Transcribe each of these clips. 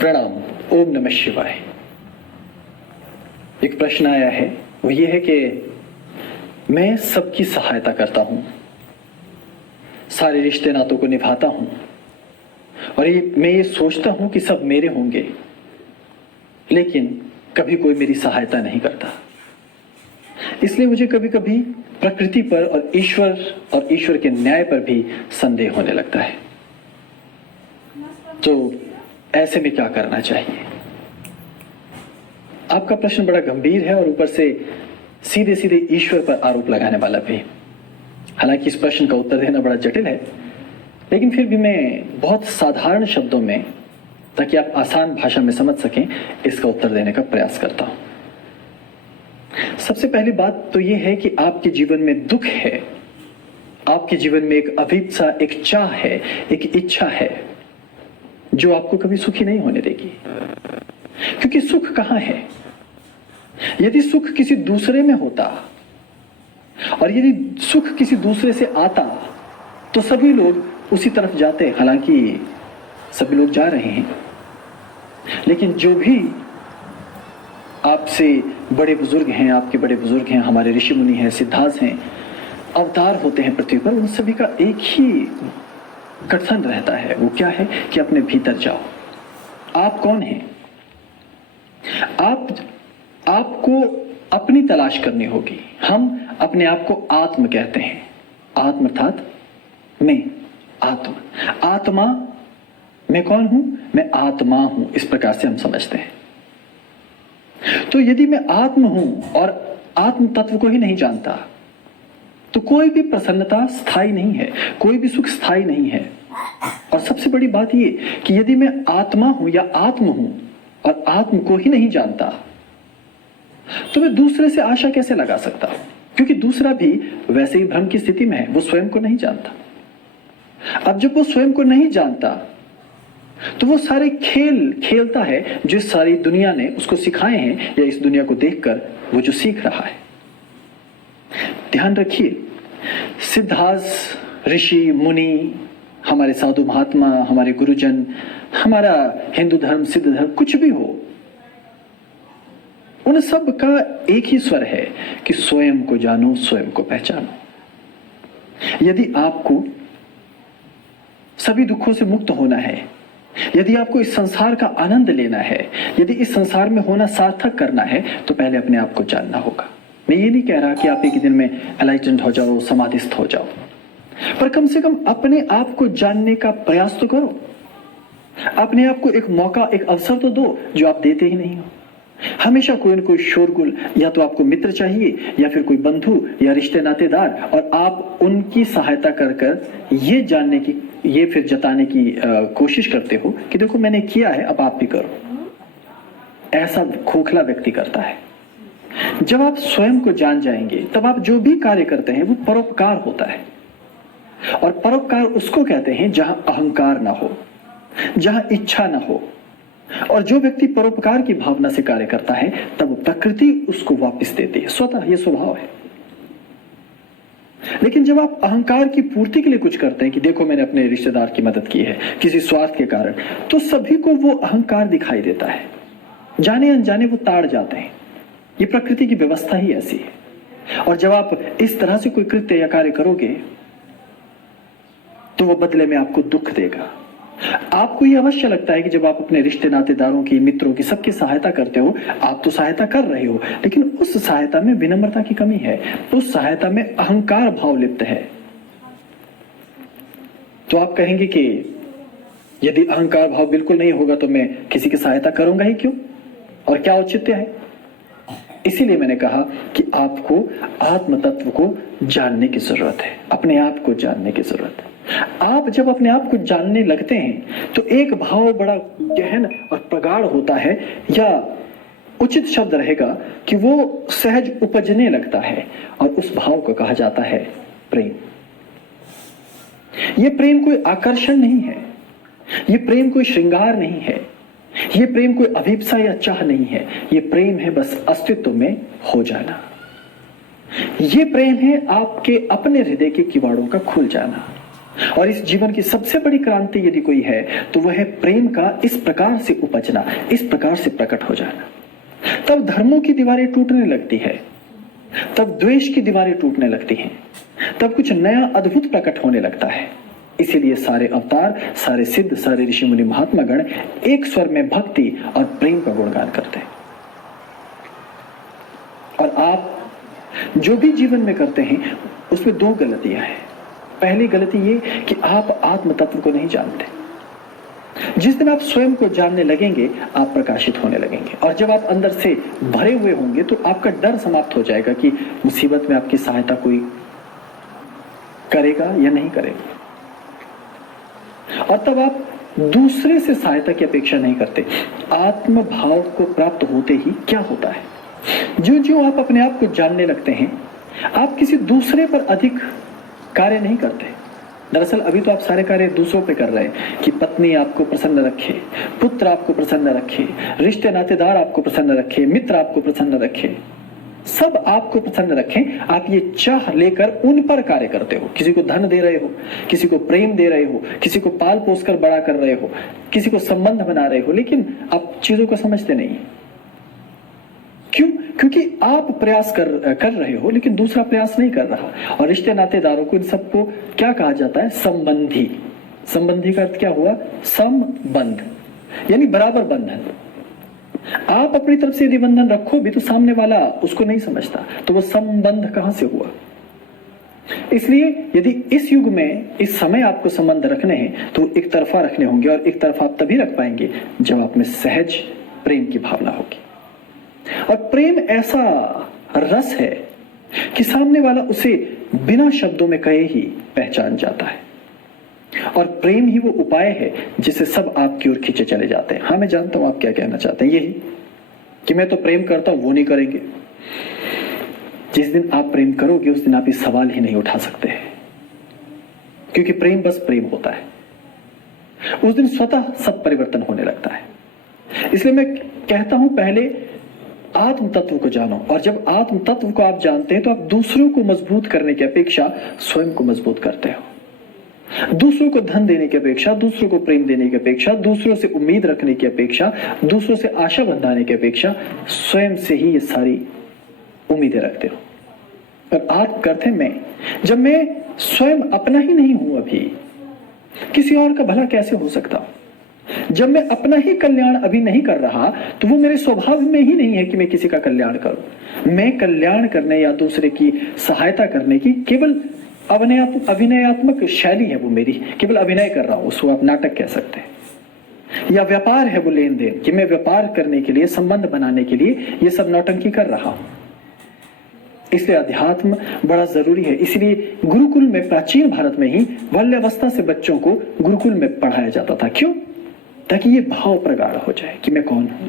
प्रणाम। ओम नमः शिवाय। एक प्रश्न आया है, वो ये है कि मैं सबकी सहायता करता हूं, सारे रिश्ते नातों को निभाता हूं और मैं ये सोचता हूं कि सब मेरे होंगे, लेकिन कभी कोई मेरी सहायता नहीं करता। इसलिए मुझे कभी कभी प्रकृति पर और ईश्वर के न्याय पर भी संदेह होने लगता है। तो ऐसे में क्या करना चाहिए? आपका प्रश्न बड़ा गंभीर है और ऊपर से सीधे सीधे ईश्वर पर आरोप लगाने वाला भी। हालांकि इस प्रश्न का उत्तर देना बड़ा जटिल है, लेकिन फिर भी मैं बहुत साधारण शब्दों में, ताकि आप आसान भाषा में समझ सकें, इसका उत्तर देने का प्रयास करता हूं। सबसे पहली बात तो यह है कि आपके जीवन में दुख है, आपके जीवन में एक अभिप्सा, एक चाह है, एक इच्छा है जो आपको कभी सुखी नहीं होने देगी। क्योंकि सुख कहां है? यदि सुख किसी दूसरे में होता और यदि सुख किसी दूसरे से आता तो सभी लोग उसी तरफ जाते। हालांकि सभी लोग जा रहे हैं, लेकिन जो भी आपसे बड़े बुजुर्ग हैं, आपके बड़े बुजुर्ग हैं, हमारे ऋषि मुनि हैं, सिद्धार्थ हैं, अवतार होते हैं पृथ्वी पर, उन सभी का एक ही कथन रहता है। वो क्या है कि अपने भीतर जाओ। आप कौन हैं? आपको अपनी तलाश करनी होगी। हम अपने आप को आत्म कहते हैं। आत्म अर्थात मैं, आत्मा। मैं कौन हूं? मैं आत्मा हूं। इस प्रकार से हम समझते हैं। तो यदि मैं आत्म हूं और आत्म तत्व को ही नहीं जानता तो कोई भी प्रसन्नता स्थायी नहीं है, कोई भी सुख स्थायी नहीं है। और सबसे बड़ी बात यह कि यदि मैं आत्मा हूं या आत्म हूं और आत्म को ही नहीं जानता तो मैं दूसरे से आशा कैसे लगा सकता हूं? क्योंकि दूसरा भी वैसे ही भ्रम की स्थिति में है, वो स्वयं को नहीं जानता। अब जब वो स्वयं को नहीं जानता तो वो सारे खेल खेलता है जो सारी दुनिया ने उसको सिखाए हैं, या इस दुनिया को देखकर वो जो सीख रहा है। ध्यान रखिए, सिद्धार्थ, ऋषि मुनि, हमारे साधु महात्मा, हमारे गुरुजन, हमारा हिंदू धर्म, सिद्ध धर्म, कुछ भी हो, उन सब का एक ही स्वर है कि स्वयं को जानो, स्वयं को पहचानो। यदि आपको सभी दुखों से मुक्त होना है, यदि आपको इस संसार का आनंद लेना है, यदि इस संसार में होना सार्थक करना है, तो पहले अपने आप को जानना होगा। मैं ये नहीं कह रहा कि आप एक ही दिन में एनलाइटेंड हो जाओ, समाधिस्थ हो जाओ, पर कम से कम अपने आप को जानने का प्रयास तो करो। अपने आप को एक मौका, एक अवसर तो दो जो आप देते ही नहीं हो। हमेशा कोई न कोई शोरगुल, या तो आपको मित्र चाहिए या फिर कोई बंधु या रिश्ते नातेदार, और आप उनकी सहायता कर कर ये जानने की, ये फिर जताने की कोशिश करते हो कि देखो मैंने किया है, अब आप भी करो। ऐसा खोखला व्यक्ति करता है। जब आप स्वयं को जान जाएंगे तब आप जो भी कार्य करते हैं वो परोपकार होता है। और परोपकार उसको कहते हैं जहां अहंकार ना हो, जहां इच्छा ना हो। और जो व्यक्ति परोपकार की भावना से कार्य करता है तब प्रकृति उसको वापस देती है, स्वतः ये स्वभाव है। लेकिन जब आप अहंकार की पूर्ति के लिए कुछ करते हैं कि देखो मैंने अपने रिश्तेदार की मदद की है किसी स्वार्थ के कारण, तो सभी को वो अहंकार दिखाई देता है। जाने अनजाने वो ताड़ जाते हैं। ये प्रकृति की व्यवस्था ही ऐसी है। और जब आप इस तरह से कोई कृत्य या कार्य करोगे तो वो बदले में आपको दुख देगा। आपको ये अवश्य लगता है कि जब आप अपने रिश्ते नातेदारों की, मित्रों की, सबकी सहायता करते हो, आप तो सहायता कर रहे हो, लेकिन उस सहायता में विनम्रता की कमी है, उस सहायता में अहंकार भाव लिप्त है। तो आप कहेंगे कि यदि अहंकार भाव बिल्कुल नहीं होगा तो मैं किसी की सहायता करूंगा ही क्यों, और क्या औचित्य है? इसीलिए मैंने कहा कि आपको आत्म तत्व को जानने की जरूरत है, अपने आप को जानने की जरूरत है। आप जब अपने आप को जानने लगते हैं तो एक भाव बड़ा गहन और प्रगाढ़ होता है, या उचित शब्द रहेगा कि वो सहज उपजने लगता है, और उस भाव को कहा जाता है प्रेम। ये प्रेम कोई आकर्षण नहीं है, ये प्रेम कोई श्रृंगार नहीं है, ये प्रेम कोई अभिप्सा या चाह नहीं है। ये प्रेम है बस अस्तित्व में हो जाना। ये प्रेम है आपके अपने हृदय के किवाड़ों का खुल जाना। और इस जीवन की सबसे बड़ी क्रांति यदि कोई है तो वह है प्रेम का इस प्रकार से उपजना, इस प्रकार से प्रकट हो जाना। तब धर्मों की दीवारें टूटने लगती है, तब द्वेष की दीवारें टूटने लगती हैं, तब कुछ नया अद्भुत प्रकट होने लगता है। इसीलिए सारे अवतार, सारे सिद्ध, सारे ऋषि मुनि महात्मा गण एक स्वर में भक्ति और प्रेम का गुणगान करते हैं। और आप जो भी जीवन में करते हैं उसमें दो गलतियां हैं। पहली गलती ये कि आप आत्म तत्व को नहीं जानते। जिस दिन आप स्वयं को जानने लगेंगे आप प्रकाशित होने लगेंगे, और जब आप अंदर से भरे हुए होंगे तो आपका डर समाप्त हो जाएगा कि मुसीबत में आपकी सहायता कोई करेगा या नहीं करेगा। और तब आप दूसरे से सहायता की अपेक्षा नहीं करते। आत्म भाव को प्राप्त होते ही क्या होता है, जो जो आप अपने आप को जानने लगते हैं आप किसी दूसरे पर अधिक कार्य नहीं करते। दरअसल अभी तो आप सारे कार्य दूसरों पे कर रहे हैं कि पत्नी आपको प्रसन्न रखे, पुत्र आपको प्रसन्न रखे, रिश्ते नातेदार आपको प्रसन्न रखे, मित्र आपको प्रसन्न रखे, सब आपको प्रसन्न रखें। आप ये चाह लेकर उन पर कार्य करते हो। किसी को धन दे रहे हो, किसी को प्रेम दे रहे हो, किसी को पाल पोस कर बड़ा कर रहे हो, किसी को संबंध बना रहे हो, लेकिन आप चीजों को समझते नहीं। क्यों? क्योंकि आप प्रयास कर रहे हो लेकिन दूसरा प्रयास नहीं कर रहा। और रिश्ते नातेदारों को, इन सबको क्या कहा जाता है? संबंधी। संबंधी का अर्थ क्या हुआ? संबंध, यानी बराबर बंधन। आप अपनी तरफ से यदि बंधन रखो भी तो सामने वाला उसको नहीं समझता, तो वो संबंध कहां से हुआ? इसलिए यदि इस युग में, इस समय आपको संबंध रखने हैं तो एक तरफा रखने होंगे, और एक तरफा आप तभी रख पाएंगे जब आप में सहज प्रेम की भावना होगी। और प्रेम ऐसा रस है कि सामने वाला उसे बिना शब्दों में कहे ही पहचान जाता है। और प्रेम ही वो उपाय है जिसे सब आपकी ओर खींचे चले जाते हैं। हाँ, मैं जानता हूं आप क्या कहना चाहते हैं, यही कि मैं तो प्रेम करता हूं, वो नहीं करेंगे। जिस दिन आप प्रेम करोगे उस दिन आप ये सवाल ही नहीं उठा सकते, क्योंकि प्रेम बस प्रेम होता है। उस दिन स्वतः सब परिवर्तन होने लगता है। इसलिए मैं कहता हूं पहले आत्म तत्व को जानो, और जब आत्म तत्व को आप जानते हैं तो आप दूसरों को मजबूत करने की अपेक्षा स्वयं को मजबूत करते हो। दूसरों को धन देने की अपेक्षा, दूसरों को प्रेम देने की अपेक्षा, दूसरों से उम्मीद रखने की अपेक्षा, दूसरों से आशा बंधाने की अपेक्षा स्वयं से ही ये सारी उम्मीदें रखते हो। और आप करते मैं, जब मैं स्वयं अपना ही नहीं हूं, अभी किसी और का भला कैसे हो सकता? जब मैं अपना ही कल्याण अभी नहीं कर रहा तो वो मेरे स्वभाव में ही नहीं है कि मैं किसी का कल्याण करूं। मैं कल्याण करने या दूसरे की सहायता करने की केवल अभिनयात्मक शैली है, वो मेरी केवल अभिनय कर रहा हूं। उसको आप नाटक कह सकते हैं, या व्यापार है वो लेन देन, कि मैं व्यापार करने के लिए, संबंध बनाने के लिए ये सब नौटंकी कर रहा हूं। इसलिए अध्यात्म बड़ा जरूरी है। इसलिए गुरुकुल में, प्राचीन भारत में ही बाल्यावस्था से बच्चों को गुरुकुल में पढ़ाया जाता था। क्यों? ताकि ये भाव प्रगाढ़ हो जाए कि मैं कौन हूं।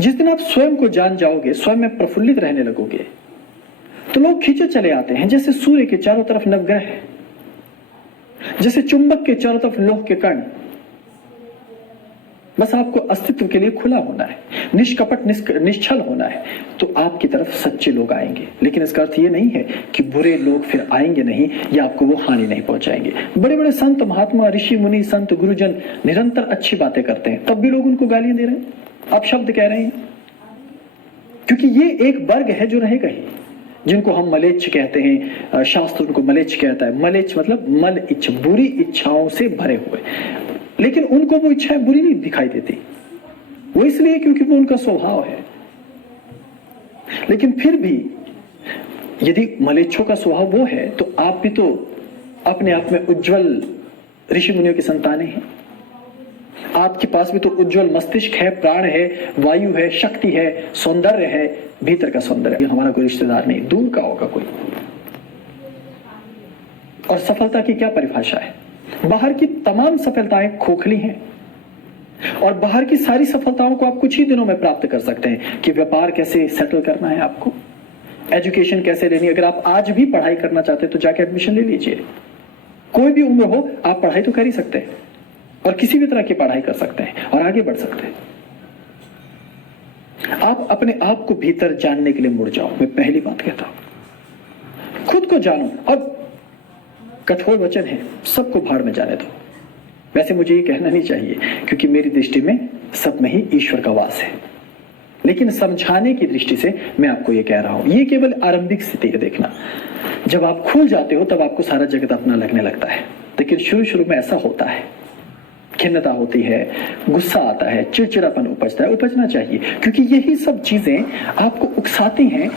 जिस दिन आप स्वयं को जान जाओगे, स्वयं में प्रफुल्लित रहने लगोगे, तो लोग खींचे चले आते हैं। जैसे सूर्य के चारों तरफ नवग्रह, जैसे चुंबक के चारों तरफ लौह के कण। बस आपको अस्तित्व के लिए खुला होना है, निष्कपट निश्चल होना है, तो आपकी तरफ सच्चे लोग आएंगे। लेकिन इसका अर्थ ये नहीं है कि बुरे लोग फिर आएंगे नहीं या आपको वो हानि नहीं पहुंचाएंगे। बड़े बड़े संत महात्मा, ऋषि मुनि, संत गुरुजन निरंतर अच्छी बातें करते हैं, तब भी लोग उनको गालियां दे रहे हैं, आप शब्द कह रहे हैं, क्योंकि ये एक वर्ग है जो रहेगा ही, जिनको हम मलेच्छ कहते हैं। शास्त्र उनको मलेच्छ कहता है। मलेच्छ मतलब मल इच्छ, बुरी इच्छाओं से भरे हुए। लेकिन उनको वो इच्छाएं बुरी नहीं दिखाई देती, वो इसलिए क्योंकि वो उनका स्वभाव है। लेकिन फिर भी यदि मलेच्छों का स्वभाव वो है तो आप भी तो अपने आप में उज्जवल ऋषि मुनियों की संतानें हैं। आपके पास भी तो उज्जवल मस्तिष्क है, प्राण है, वायु है, शक्ति है, सौंदर्य है, भीतर का सौंदर्य। हमारा कोई रिश्तेदार नहीं, दूर का होगा कोई। और सफलता की क्या परिभाषा है? बाहर की तमाम सफलताएं खोखली हैं, और बाहर की सारी सफलताओं को आप कुछ ही दिनों में प्राप्त कर सकते हैं। कि व्यापार कैसे सेटल करना है आपको, एजुकेशन कैसे लेनी। अगर आप आज भी पढ़ाई करना चाहते हैं तो जाके एडमिशन ले लीजिए। कोई भी उम्र हो, आप पढ़ाई तो कर ही सकते हैं, और किसी भी तरह की पढ़ाई कर सकते हैं और आगे बढ़ सकते हैं। आप अपने आप को भीतर जानने के लिए मुड़ जाओ। मैं पहली बात कहता हूं, खुद को जानो। और कठोर वचन है, सबको भाड़ में जाने दो। वैसे मुझे ये कहना नहीं चाहिए, क्योंकि मेरी दृष्टि में सब में ही ईश्वर का वास है, लेकिन समझाने की दृष्टि से मैं आपको ये कह रहा हूं। ये केवल आरंभिक स्थिति है। देखना, जब आप खुल जाते हो तब आपको सारा जगत अपना लगने लगता है, लेकिन शुरू शुरू में ऐसा होता है, खिन्नता होती है, गुस्सा आता है, चिड़चिड़ापन उपजता है। उपजना चाहिए, क्योंकि यही सब चीजें आपको उकसाती हैं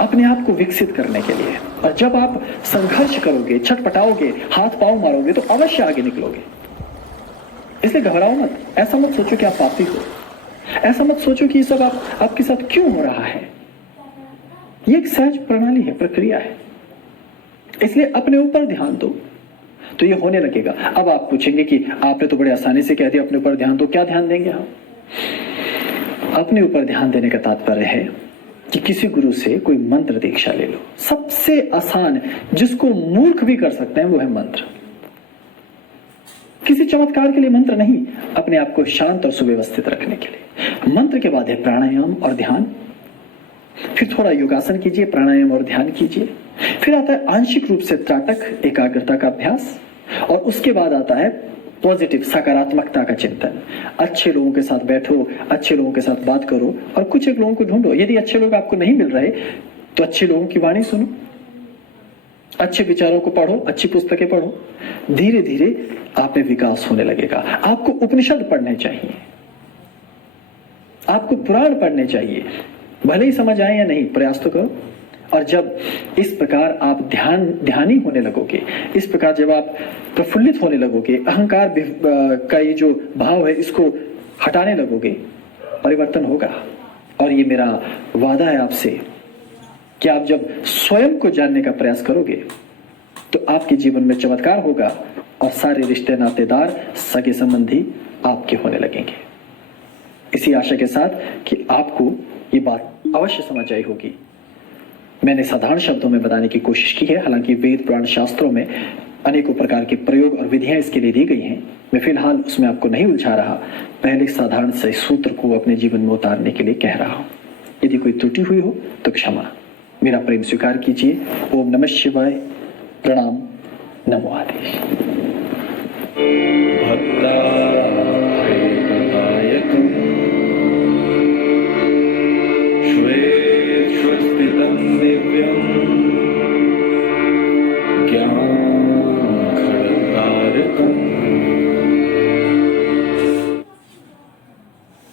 अपने आप को विकसित करने के लिए। और जब आप संघर्ष करोगे, छटपटाओगे, हाथ पांव मारोगे, तो अवश्य आगे निकलोगे। इसलिए घबराओ मत। ऐसा मत सोचो कि आप पापी हो, ऐसा मत सोचो कि ये सब आपके साथ क्यों हो रहा है। ये एक सहज प्रणाली है, प्रक्रिया है। इसलिए अपने ऊपर ध्यान दो तो ये होने लगेगा। अब आप पूछेंगे कि आपने तो बड़े आसानी से कह दिया अपने ऊपर ध्यान दो, क्या ध्यान देंगे हम? अपने ऊपर ध्यान देने का तात्पर्य है कि किसी गुरु से कोई मंत्र दीक्षा ले लो। सबसे आसान, जिसको मूर्ख भी कर सकते हैं, वो है मंत्र। किसी चमत्कार के लिए मंत्र नहीं, अपने आप को शांत और सुव्यवस्थित रखने के लिए। मंत्र के बाद है प्राणायाम और ध्यान, फिर थोड़ा योगासन कीजिए, प्राणायाम और ध्यान कीजिए, फिर आता है आंशिक रूप से त्राटक एकाग्रता का अभ्यास, और उसके बाद आता है पॉजिटिव सकारात्मकता का चिंतन। अच्छे लोगों के साथ बैठो, अच्छे लोगों के साथ बात करो, और कुछ एक लोगों को ढूंढो। यदि अच्छे लोग आपको नहीं मिल रहे तो अच्छे लोगों की वाणी सुनो, अच्छे विचारों को पढ़ो, अच्छी पुस्तकें पढ़ो। धीरे धीरे आप में विकास होने लगेगा। आपको उपनिषद पढ़ने चाहिए, आपको पुराण पढ़ने चाहिए, भले ही समझ आए या नहीं, प्रयास तो करो। और जब इस प्रकार आप ध्यानी होने लगोगे, इस प्रकार जब आप प्रफुल्लित होने लगोगे, अहंकार का ये जो भाव है इसको हटाने लगोगे, परिवर्तन होगा। और ये मेरा वादा है आपसे कि आप जब स्वयं को जानने का प्रयास करोगे तो आपके जीवन में चमत्कार होगा, और सारे रिश्ते नातेदार सगे संबंधी आपके होने लगेंगे। इसी आशा के साथ कि आपको ये बात अवश्य समझ आई होगी, मैंने साधारण शब्दों में बताने की कोशिश की है। हालांकि वेद पुराण शास्त्रों में अनेकों प्रकार के प्रयोग और विधियां इसके लिए दी गई हैं। मैं फिलहाल उसमें आपको नहीं उलझा रहा, पहले साधारण से सूत्र को अपने जीवन में उतारने के लिए कह रहा हूं। यदि कोई त्रुटि हुई हो तो क्षमा, मेरा प्रेम स्वीकार कीजिए। ओम नमः शिवाय, प्रणाम, नमो आदेश। भक्ता